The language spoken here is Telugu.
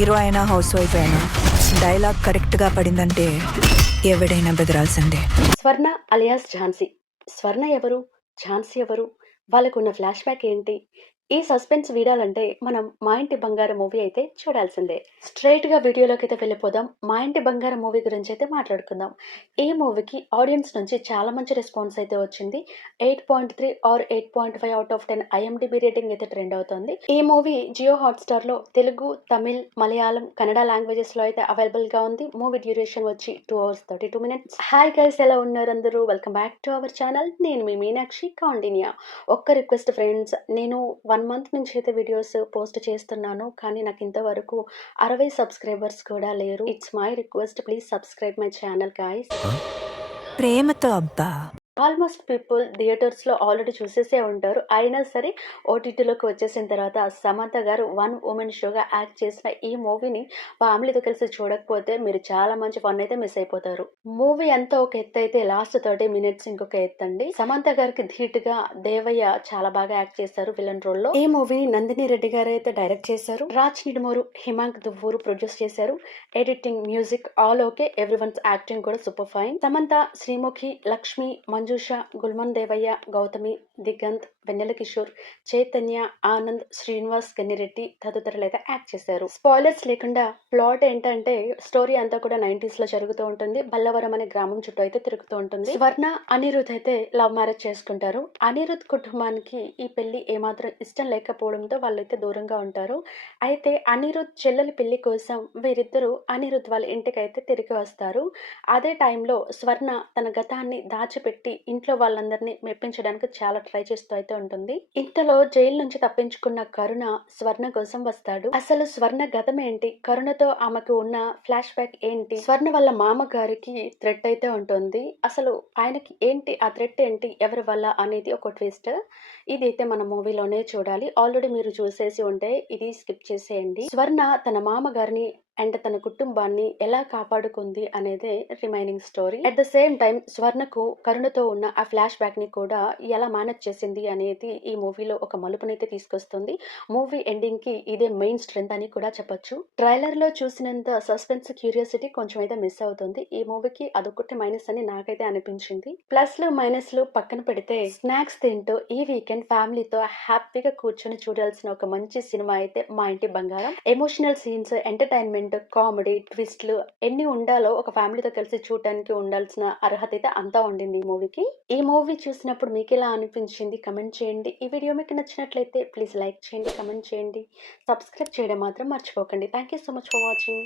హీరో అయినా హౌస్ వైఫ్ అయినా డైలాగ్ కరెక్ట్గా పడిందంటే ఎవడైనా బెదరాల్సిందే. స్వర్ణ అలియాస్ ఝాన్సీ. స్వర్ణ ఎవరు? ఝాన్సీ ఎవరు? వాళ్ళకున్న ఫ్లాష్ బ్యాక్ ఏంటి? ఈ సస్పెన్స్ వీడాలంటే మనం మా ఇంటి బంగారం మూవీ అయితే చూడాల్సిందే. స్ట్రైట్‌గా వీడియోలోకైతే వెళ్ళిపోదాం. మా ఇంటి బంగారం మూవీ గురించి అయితే మాట్లాడుకుందాం. ఈ మూవీకి ఆడియన్స్ నుంచి చాలా మంచి రెస్పాన్స్ అయితే వచ్చింది. 8.3 or 8.5 out of 10 IMDb rating అయితే ట్రెండ్ అవుతుంది. ఈ మూవీ జియో హాట్‌స్టార్‌లో తెలుగు, తమిళ్, మలయాళం, కన్నడ లాంగ్వేజెస్‌లో అయితే అవైలబుల్‌గా ఉంది. మూవీ డ్యూరేషన్ వచ్చి 2 hours 32 minutes. హాయ్ గైస్, ఎలా ఉన్నారు అందరూ? Welcome back to our channel. నేను మీ మీనాక్షి కౌండిన్యా. ఒక్క రిక్వెస్ట్ ఫ్రెండ్స్, నేను 1 month నుంచి అయితే వీడియోస్ పోస్ట్ చేస్తున్నాను. కానీ నాకు ఇంతవరకు 60 సబ్స్క్రైబర్స్ కూడా లేరు. It's my request, please subscribe my channel guys. ప్రేమతో అబ్బా. ఆల్మోస్ట్ పీపుల్ థియేటర్స్లో ఆల్రెడీ చూసేసే ఉంటారు. అయినా సరే ఓటీటీలోకి వచ్చేసిన తర్వాత సమంత గారు వన్ ఉమెన్ షోగా యాక్ట్ చేసిన ఈ మూవీని ఫ్యామిలీతో కలిసి చూడకపోతే మీరు చాలా మంచి ఫన్ అయితే మిస్ అయిపోతారు. మూవీ అంతా ఒక ఎత్తు అయితే లాస్ట్ 30 minutes ఇంకొక ఎత్తు అండి. సమంత గారికి ధీటుగా దేవయ్య చాలా బాగా యాక్ట్ చేశారు విలన్ రోల్ లో. ఈ మూవీని నందిని రెడ్డి గారు అయితే డైరెక్ట్ చేశారు. రాజ్ నిడుమూరు, హిమాంక్ దువ్వూరు ప్రొడ్యూస్ చేశారు. Editing, music all okay. Everyone's acting కూడా సూపర్ ఫైన్. సమంత, శ్రీముఖి, లక్ష్మి, మంజుష, గుల్మన్ దేవయ్య, గౌతమి, దిగంత్, వెన్నెల కిషోర్, చైతన్య, ఆనంద్, శ్రీనివాస్ గన్నిరెడ్డి తదితరులు అయితే యాక్ట్ చేశారు. స్పాయిలర్స్ లేకుండా ప్లాట్ ఏంటంటే స్టోరీ అంతా కూడా 90s లో జరుగుతూ ఉంటుంది. బల్లవరం అనే గ్రామం చుట్టూ అయితే తిరుగుతూ ఉంటుంది. స్వర్ణ, అనిరుద్ అయితే లవ్ మ్యారేజ్ చేసుకుంటారు. అనిరుద్ కుటుంబానికి ఈ పెళ్లి ఏమాత్రం ఇష్టం లేకపోవడంతో వాళ్ళైతే దూరంగా ఉంటారు. అయితే అనిరుద్ చెల్లెలి పెళ్లి కోసం వీరిద్దరూ అనిరుద్ వాళ్ళ ఇంటికైతే తిరిగి వస్తారు. అదే టైంలో స్వర్ణ తన గతాన్ని దాచిపెట్టి ఇంట్లో వాళ్ళందరినీ మెప్పించడానికి చాలా ట్రై చేస్తూ అయితే ఉంటుంది. ఇంతలో జైలు నుంచి తప్పించుకున్న కరుణ స్వర్ణ కోసం వస్తాడు. అసలు స్వర్ణ గతం ఏంటి, కరుణతో ఆమెకు ఉన్న ఫ్లాష్ బ్యాక్ ఏంటి, స్వర్ణ వాళ్ళ మామ గారికి థ్రెట్ అయితే ఉంటుంది. అసలు ఆయనకి ఏంటి ఆ థ్రెట్ ఏంటి, ఎవరి వల్ల అనేది ఒక ట్విస్ట్. ఇదైతే మన మూవీలోనే చూడాలి. ఆల్రెడీ మీరు చూసేసి ఉంటే ఇది స్కిప్ చేసేయండి. స్వర్ణ తన మామ గారిని అండ్ తన కుటుంబాన్ని ఎలా కాపాడుకుంది అనేదే remaining story. At the same time స్వర్ణకు కరుణతో ఉన్న ఆ ఫ్లాష్ బ్యాక్ ని కూడా ఎలా మేనేజ్ చేసింది అనేది ఈ మూవీలో ఒక మలుపునైతే తీసుకొస్తుంది. మూవీ ఎండింగ్ కి ఇదే మెయిన్ స్ట్రెంత్ అని కూడా చెప్పొచ్చు. ట్రైలర్ లో చూసినంత సస్పెన్స్, క్యూరియాసిటీ కొంచెం అయితే మిస్ అవుతుంది. ఈ మూవీకి అదొకటి మైనస్ అని నాకైతే అనిపించింది. ప్లస్ లు మైనస్ లు పక్కన పెడితే స్నాక్స్ తింటూ ఈ వీకెండ్ ఫ్యామిలీతో హ్యాపీగా కూర్చొని చూడాల్సిన ఒక మంచి సినిమా అయితే మా ఇంటి బంగారం. ఎమోషనల్ సీన్స్, ఎంటర్టైన్మెంట్, కామెడీ, ట్విస్ట్లు ఎన్ని ఉండాలో ఒక ఫ్యామిలీతో కలిసి చూడటానికి ఉండాల్సిన అర్హత అయితే అంతా ఉండింది ఈ మూవీకి. ఈ మూవీ చూసినప్పుడు మీకు ఎలా అనిపించింది కమెంట్ చేయండి. ఈ వీడియో మీకు నచ్చినట్లయితే ప్లీజ్ లైక్ చేయండి, కమెంట్ చేయండి, సబ్స్క్రైబ్ చేయడం మాత్రం మర్చిపోకండి. Thank you so much for watching.